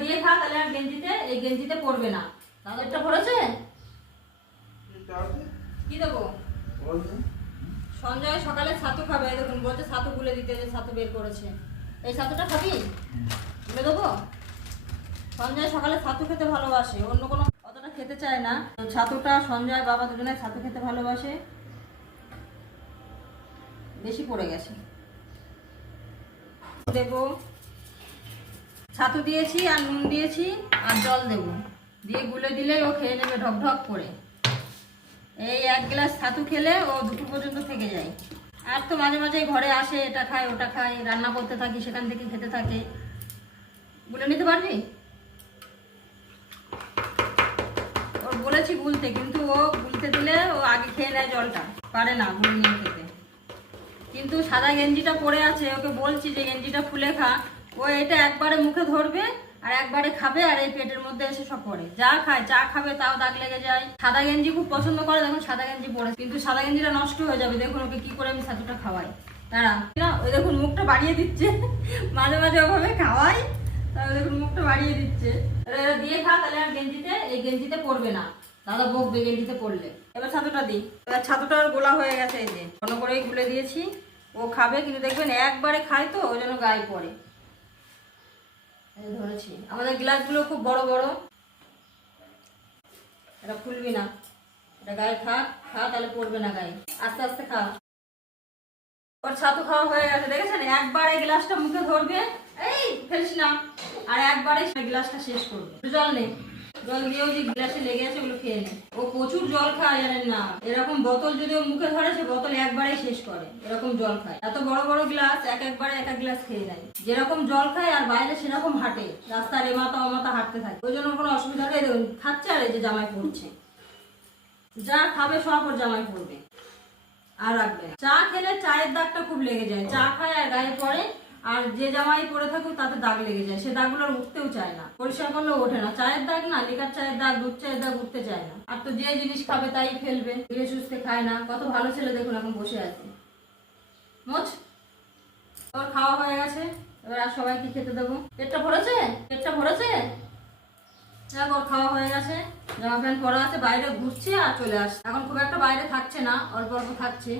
দিয়ে খা, তাহলে আর গেঞ্জিতে এই গেঞ্জিতে পড়বে না। তাদেরটা পড়েছে কি দেবো? সঞ্জয় সকালে ছাতু খাবে, দেখুন বলছে ছাতু গুলে দিতে, যে ছাতু বের করেছে। এই ছাতুটা খাবি? গুলে দেবো। সঞ্জয় সকালে ছাতু খেতে ভালোবাসে, অন্য কোনো অতটা খেতে চায় না। ছাতুটা সঞ্জয় বাবা দুজনে ছাতু খেতে ভালোবাসে। বেশি পড়ে গেছে, দেবো। ছাতু দিয়েছি আর নুন দিয়েছি আর জল দেবো, দিয়ে গুলে দিলেই ও খেয়ে নেবে ঢক ঢক করে। এই 1 গ্লাস ছাতু খেলে ও দুপুর পর্যন্ত থেকে যায়। আর তো মাঝে মাঝে ঘরে আসে, এটা খায় ওটা খায়, রান্না করতে থাকি, সেখান থেকে খেতে থাকে। গুলে নিতে পারবি? ওর বলেছি গুলতে, কিন্তু ও গুলতে দিলে ও আগে খেয়ে নেয় জলটা, পারে না গুলে নিয়ে খেতে। কিন্তু সাদা গেঞ্জিটা পরে আছে, ওকে বলছি যে গেঞ্জিটা খুলে খা, ও এটা একবারে মুখে ধরবে আর একবারে খাবে, আর এই পেটের মধ্যে এসে সব পড়ে। যা খায়, চা খাবে তাও দাগ লেগে যায়। সাদা গেঞ্জি খুব পছন্দ করে, দেখুন সাদা গেঞ্জি পরে, কিন্তু সাদা গেঞ্জিটা নষ্ট হয়ে যাবে। দেখুন ওকে কি করে আমি ছাতুটা খাওয়াই। দাঁড়া না, ওই দেখুন মুখটা বাড়িয়ে দিচ্ছে, মাঝে মাঝে ওভাবে খাওয়াই, তাহলে দেখুন মুখটা বাড়িয়ে দিচ্ছে। দিয়ে খা, তাহলে আর গেঞ্জিতে এই গেঞ্জিতে পড়বে না। দাদা বকবে গেঞ্জিতে পড়লে। এবার ছাতুটা দিই। এবার ছাতুটা আর গোলা হয়ে গেছে, এই যে ঘন করেই গুলে দিয়েছি। ও খাবে, কিন্তু দেখবেন একবারে খায় তো ওই জন্য গায়ে পড়ে। ধরেছি, আমাদের গ্লাসগুলো খুব বড় বড়, এটা খুলবি না, এটা গায়ে খা, খা তাহলে পড়বে না গায়ে। আস্তে আস্তে খা। ওর ছাতু খাওয়া হয়ে গেছে, দেখেছেন? একবারে গ্লাসটা মুখে ধরবে, এই ফেলিস না, আর একবারে গ্লাসটা শেষ করবে। জল নেই, জল দিয়েও যে গ্লাসে লেগে আছে ওগুলো খেয়ে নেয়। ও প্রচুর জল খায়, জানেন না? এরকম বোতল যদি ও মুখে ধরে, সে বোতল একবারেই শেষ করে, এরকম জল খায়। এত বড় বড় গ্লাস একবারে এক এক গ্লাস খেয়ে নেয়। যেরকম জল খায় আর বাইরে সেরকম হাঁটে, রাস্তার এমাথা ওমাথা হাঁটতে থাকে। ওই জন্য কোনো অসুবিধা নেই। দেখুন খাচ্ছে, আর এই যে জামাই পড়ছে, যা খাবে সব ওর জামাই পড়বে, আর রাখবে না। চা খেলে চায়ের দাগটা খুব লেগে যায়, চা খায় আর গায়ে পড়ে, আর যে জামাই পরে থাকুক তাতে দাগ লেগে যায়, সে দাগগুলো উঠতেও চায় না, পরিষ্কার করলেও ওঠে না। চায়ের দাগ না, লিকার চায়ের দাগ, দুধ চায়ের দাগ উঠতে চায় না। আর তো যে জিনিস খাবে তাই ফেলবে, ধীরে সুস্থে খায় না। কত ভালো ছেলে দেখুন এখন বসে আছে। মোচ, ওর খাওয়া হয়ে গেছে, এবার আর সবাইকে খেতে দেবো। পেটটা ভরেছে? পেটটা ভরেছে? যাক, ওর খাওয়া হয়ে গেছে, জামা প্যান্ট পরা আছে, বাইরে ঘুরছে আর চলে আসছে। এখন খুব একটা বাইরে থাকছে না, অল্প অল্প থাকছে।